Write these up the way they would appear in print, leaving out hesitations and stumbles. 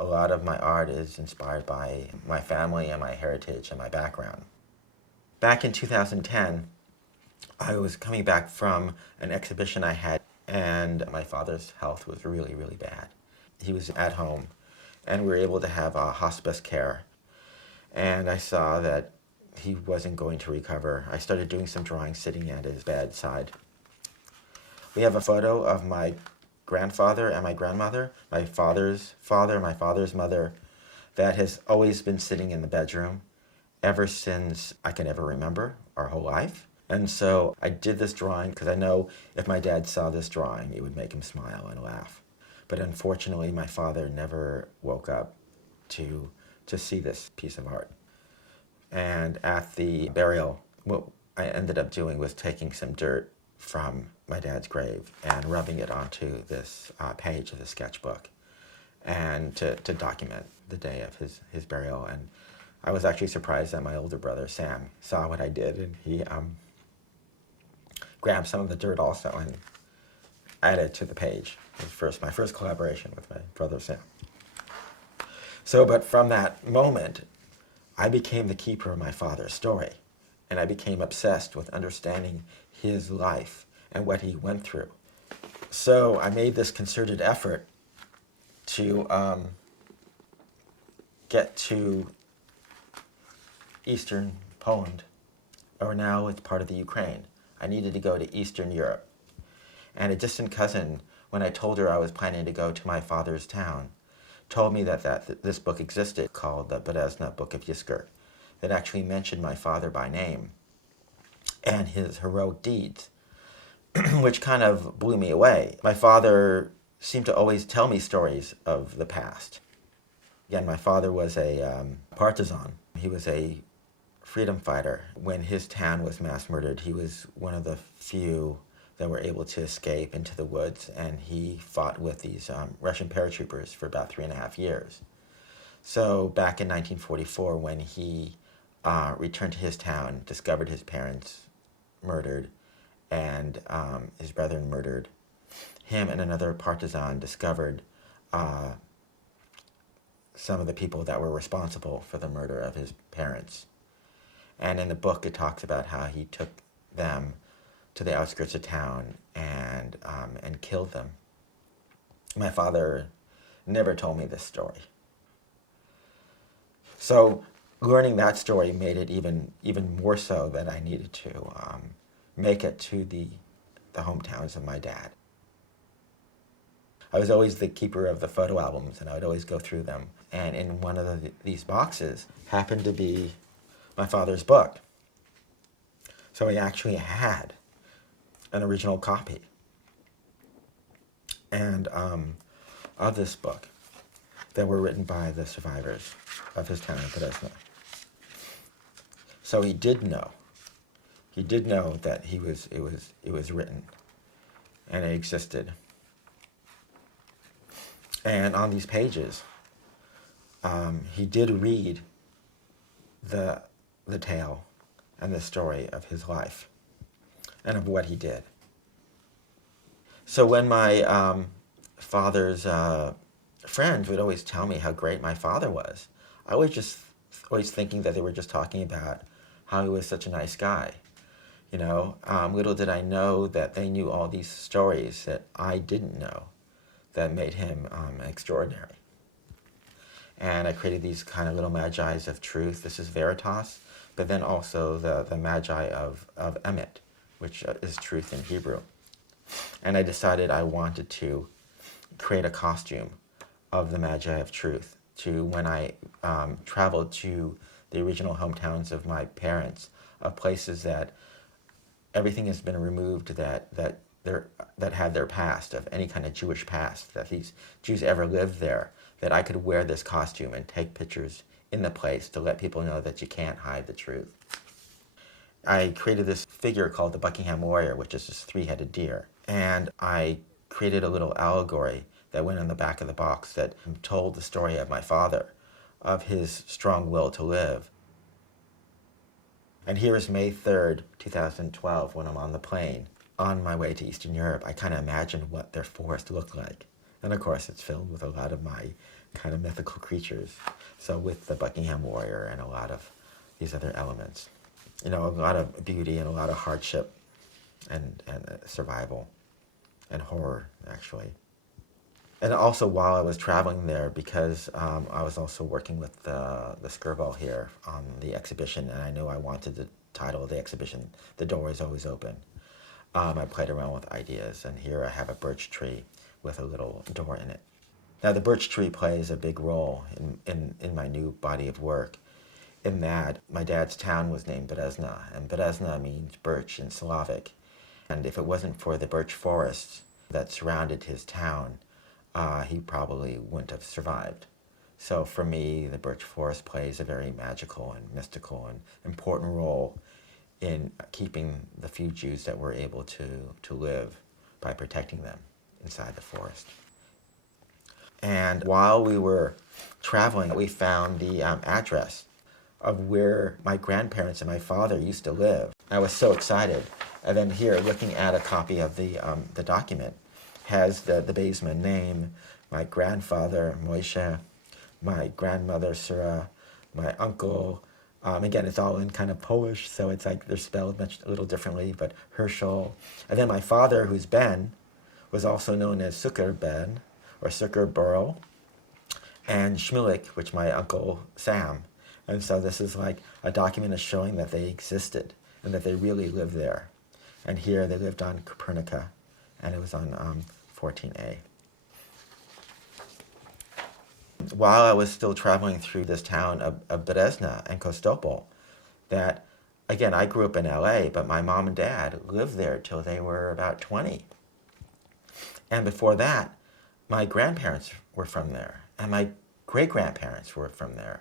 A lot of my art is inspired by my family and my heritage and my background. Back in 2010, I was coming back from an exhibition I had, and my father's health was really, really bad. He was at home, and we were able to have hospice care. And I saw that he wasn't going to recover. I started doing some drawing sitting at his bedside. We have a photo of my grandfather and my grandmother, my father's father, my father's mother, that has always been sitting in the bedroom ever since I can ever remember, our whole life. And so I did this drawing because I know if my dad saw this drawing, it would make him smile and laugh. But unfortunately, my father never woke up to see this piece of art. And at the burial, what I ended up doing was taking some dirt from my dad's grave and rubbing it onto this page of the sketchbook, and to document the day of his burial. And I was actually surprised that my older brother, Sam, saw what I did, and he grabbed some of the dirt also and added it to the page. It was my first collaboration with my brother, Sam. So, but from that moment, I became the keeper of my father's story, and I became obsessed with understanding his life and what he went through. So I made this concerted effort to get to Eastern Poland, or now it's part of the Ukraine. I needed to go to Eastern Europe. And a distant cousin, when I told her I was planning to go to my father's town, told me that this book existed called the Baseman Book of Yisker, that actually mentioned my father by name and his heroic deeds, which kind of blew me away. My father seemed to always tell me stories of the past. Again, my father was a partisan. He was a freedom fighter. When his town was mass murdered, he was one of the few that were able to escape into the woods, and he fought with these Russian paratroopers for about 3.5 years. So back in 1944, when he returned to his town, discovered his parents murdered and his brethren murdered, him and another partisan discovered some of the people that were responsible for the murder of his parents. And in the book, it talks about how he took them to the outskirts of town and killed them. My father never told me this story. So learning that story made it even more so that I needed to make it to the hometowns of my dad. I was always the keeper of the photo albums, and I would always go through them. And in one of these boxes happened to be my father's book. So he actually had an original copy and of this book that were written by the survivors of his town in Baseman. So he did know that it was written and it existed. And on these pages, he did read the tale and the story of his life and of what he did. So when my father's friends would always tell me how great my father was, I was just always thinking that they were just talking about how he was such a nice guy. You know, little did I know that they knew all these stories that I didn't know that made him extraordinary. And I created these kind of little magi's of truth. This is Veritas, but then also the magi of Emet, which is truth in Hebrew. And I decided I wanted to create a costume of the magi of truth to when I traveled to the original hometowns of my parents, of places that everything has been removed that had their past, of any kind of Jewish past, that these Jews ever lived there, that I could wear this costume and take pictures in the place to let people know that you can't hide the truth. I created this figure called the Buckingham Warrior, which is this 3-headed deer. And I created a little allegory that went on the back of the box that told the story of my father, of his strong will to live. And here is May 3rd, 2012, when I'm on the plane, on my way to Eastern Europe. I kind of imagined what their forest looked like. And of course, it's filled with a lot of my kind of mythical creatures. So with the Buckingham warrior and a lot of these other elements. A lot of beauty and a lot of hardship and survival and horror, actually. And also while I was traveling there, because I was also working with the Skirball here on the exhibition, and I knew I wanted the title of the exhibition, The Door is Always Open. I played around with ideas, and here I have a birch tree with a little door in it. Now the birch tree plays a big role in my new body of work, in that my dad's town was named Berezna, and Berezna means birch in Slavic. And if it wasn't for the birch forests that surrounded his town, he probably wouldn't have survived. So for me, the birch forest plays a very magical and mystical and important role in keeping the few Jews that were able to live by protecting them inside the forest. And while we were traveling, we found the address of where my grandparents and my father used to live. I was so excited. And then here, looking at a copy of the document, has the Baseman name, my grandfather, Moshe, my grandmother, Sarah, my uncle. Again, it's all in kind of Polish, so it's like they're spelled a little differently, but Herschel. And then my father, who's Ben, was also known as Sukker Ben, or Sukker Burl, and Shmulik, which my uncle Sam. And so this is like a document is showing that they existed and that they really lived there. And here they lived on Copernica, and it was on 14A. While I was still traveling through this town of Berezna and Kostopol, that, again, I grew up in LA, but my mom and dad lived there till they were about 20. And before that, my grandparents were from there, and my great-grandparents were from there,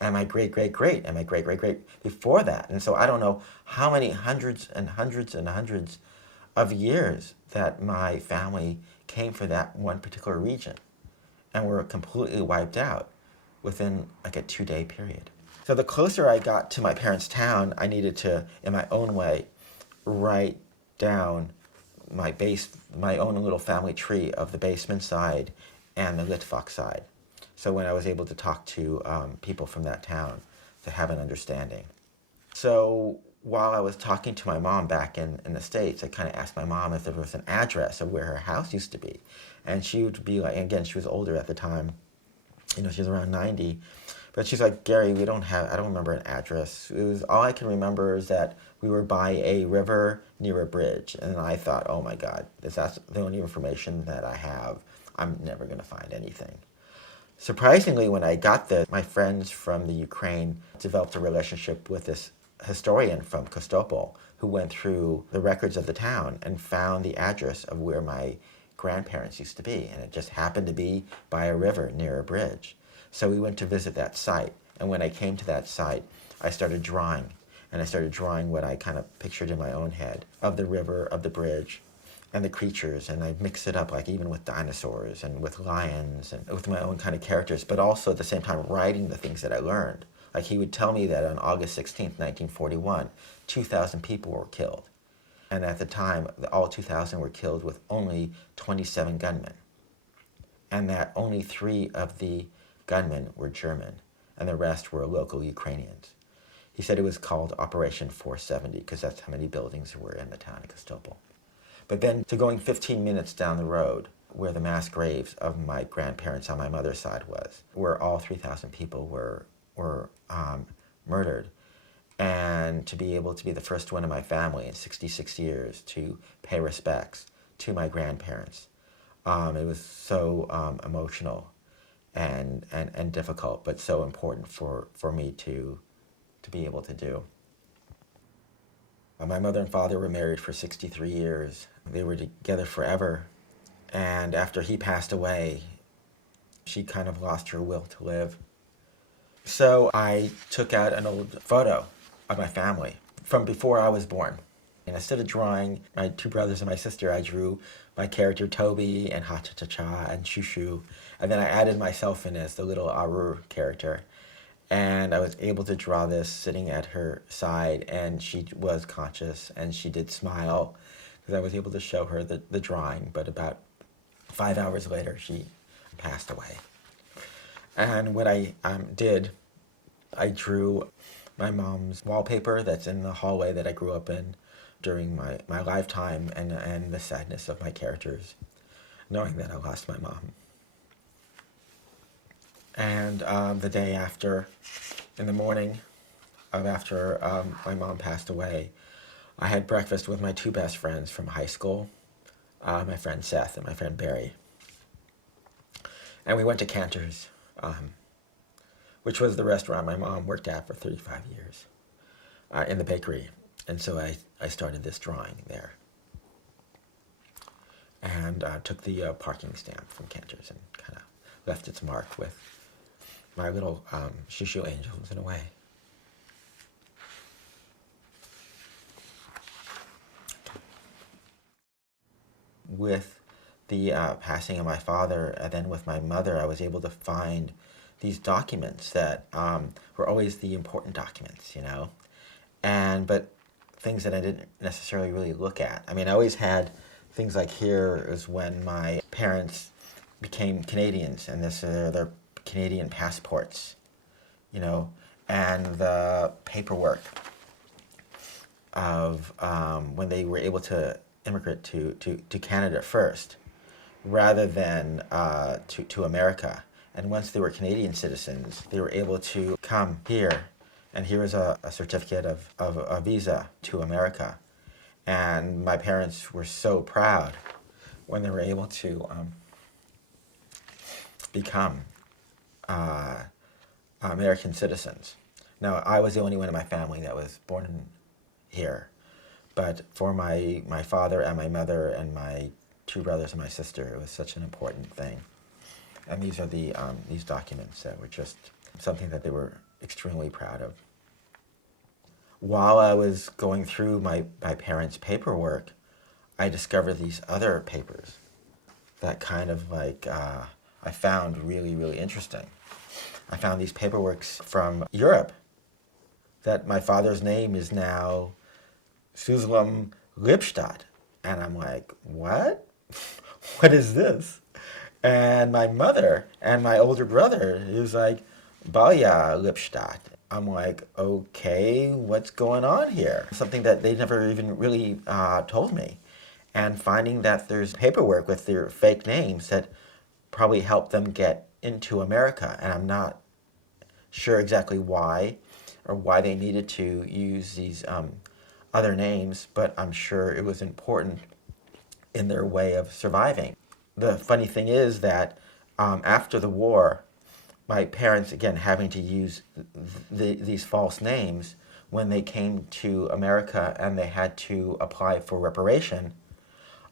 and my great-great-great, and my great-great-great before that. And so I don't know how many hundreds and hundreds and hundreds of years that my family came for that one particular region, and were completely wiped out within like a 2-day period. So the closer I got to my parents' town, I needed to, in my own way, write down my own little family tree of the Baseman side and the Litvak side. So when I was able to talk to people from that town to have an understanding. So while I was talking to my mom back in the States, I kind of asked my mom if there was an address of where her house used to be. And she would be like, again, she was older at the time, she was around 90, but she's like, Gary, I don't remember an address. All I can remember is that we were by a river near a bridge. And I thought, oh my God, if that's the only information that I have, I'm never gonna find anything. Surprisingly, when I got this, my friends from the Ukraine developed a relationship with this historian from Kostopol who went through the records of the town and found the address of where my grandparents used to be, and it just happened to be by a river near a bridge. So we went to visit that site, and when I came to that site, I started drawing, and I started drawing what I kind of pictured in my own head of the river, of the bridge, and the creatures, and I mixed it up like even with dinosaurs and with lions and with my own kind of characters, but also at the same time writing the things that I learned. Like he would tell me that on August 16th, 1941, 2,000 people were killed. And at the time, all 2,000 were killed with only 27 gunmen. And that only 3 of the gunmen were German, and the rest were local Ukrainians. He said it was called Operation 470, because that's how many buildings were in the town of Kostopol. But then to going 15 minutes down the road, where the mass graves of my grandparents on my mother's side was, where all 3,000 people were murdered, and to be able to be the first one in my family in 66 years to pay respects to my grandparents. It was so emotional and difficult, but so important for me to be able to do. My mother and father were married for 63 years. They were together forever. And after he passed away, she kind of lost her will to live. So I took out an old photo of my family from before I was born. And instead of drawing my 2 brothers and my sister, I drew my character Toby and Ha-cha-cha-cha and Shushu. And then I added myself in as the little Aru character. And I was able to draw this sitting at her side, and she was conscious, and she did smile, because I was able to show her the drawing, but about 5 hours later, she passed away. And what I did, I drew my mom's wallpaper that's in the hallway that I grew up in during my lifetime, and the sadness of my characters, knowing that I lost my mom. And the day after, in the morning of after my mom passed away, I had breakfast with my two best friends from high school, my friend Seth and my friend Barry. And we went to Cantor's, which was the restaurant my mom worked at for 35 years, in the bakery. And so I started this drawing there. And took the parking stamp from Cantor's and kind of left its mark with my little shoo-shoo angels in a way. With the passing of my father, and then with my mother, I was able to find these documents that were always the important documents, you know, but things that I didn't necessarily really look at. I mean, I always had things like here is when my parents became Canadians, and this are their Canadian passports, you know, and the paperwork of when they were able to immigrate to Canada first, rather than to America. And once they were Canadian citizens, they were able to come here, and here is a certificate of a visa to America. And my parents were so proud when they were able to become American citizens. Now, I was the only one in my family that was born here, but for my father and my mother and my two brothers and my sister, it was such an important thing. And these are these documents that were just something that they were extremely proud of. While I was going through my parents' paperwork, I discovered these other papers that kind of like I found really, really interesting. I found these paperworks from Europe that my father's name is now Suslem Lipstadt. And I'm like, what? What is this? And my mother and my older brother is like, Balya Lipstadt. I'm like, okay, what's going on here? Something that they never even really told me. And finding that there's paperwork with their fake names that probably helped them get into America. And I'm not sure exactly why, or why they needed to use these other names, but I'm sure it was important in their way of surviving. The funny thing is that after the war, my parents, again, having to use these false names when they came to America and they had to apply for reparation,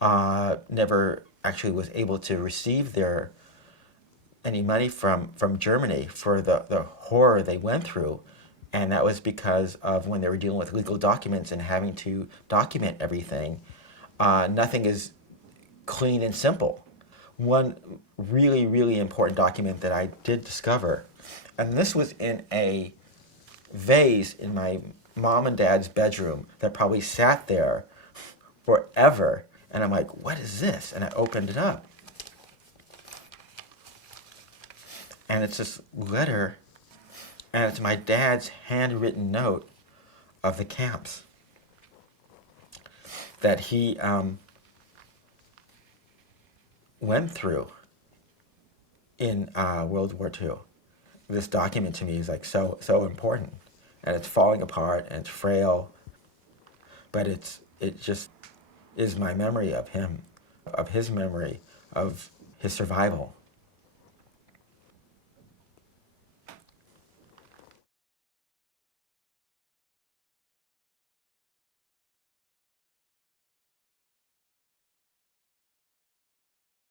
never actually was able to receive any money from Germany for the horror they went through. And that was because of when they were dealing with legal documents and having to document everything. Nothing is clean and simple. One really, really important document that I did discover, and this was in a vase in my mom and dad's bedroom that probably sat there forever. And I'm like, what is this? And I opened it up. And it's this letter, and it's my dad's handwritten note of the camps that he went through in World War II. This document to me is like so important, and it's falling apart and it's frail, but it just is my memory of him, of his memory of his survival.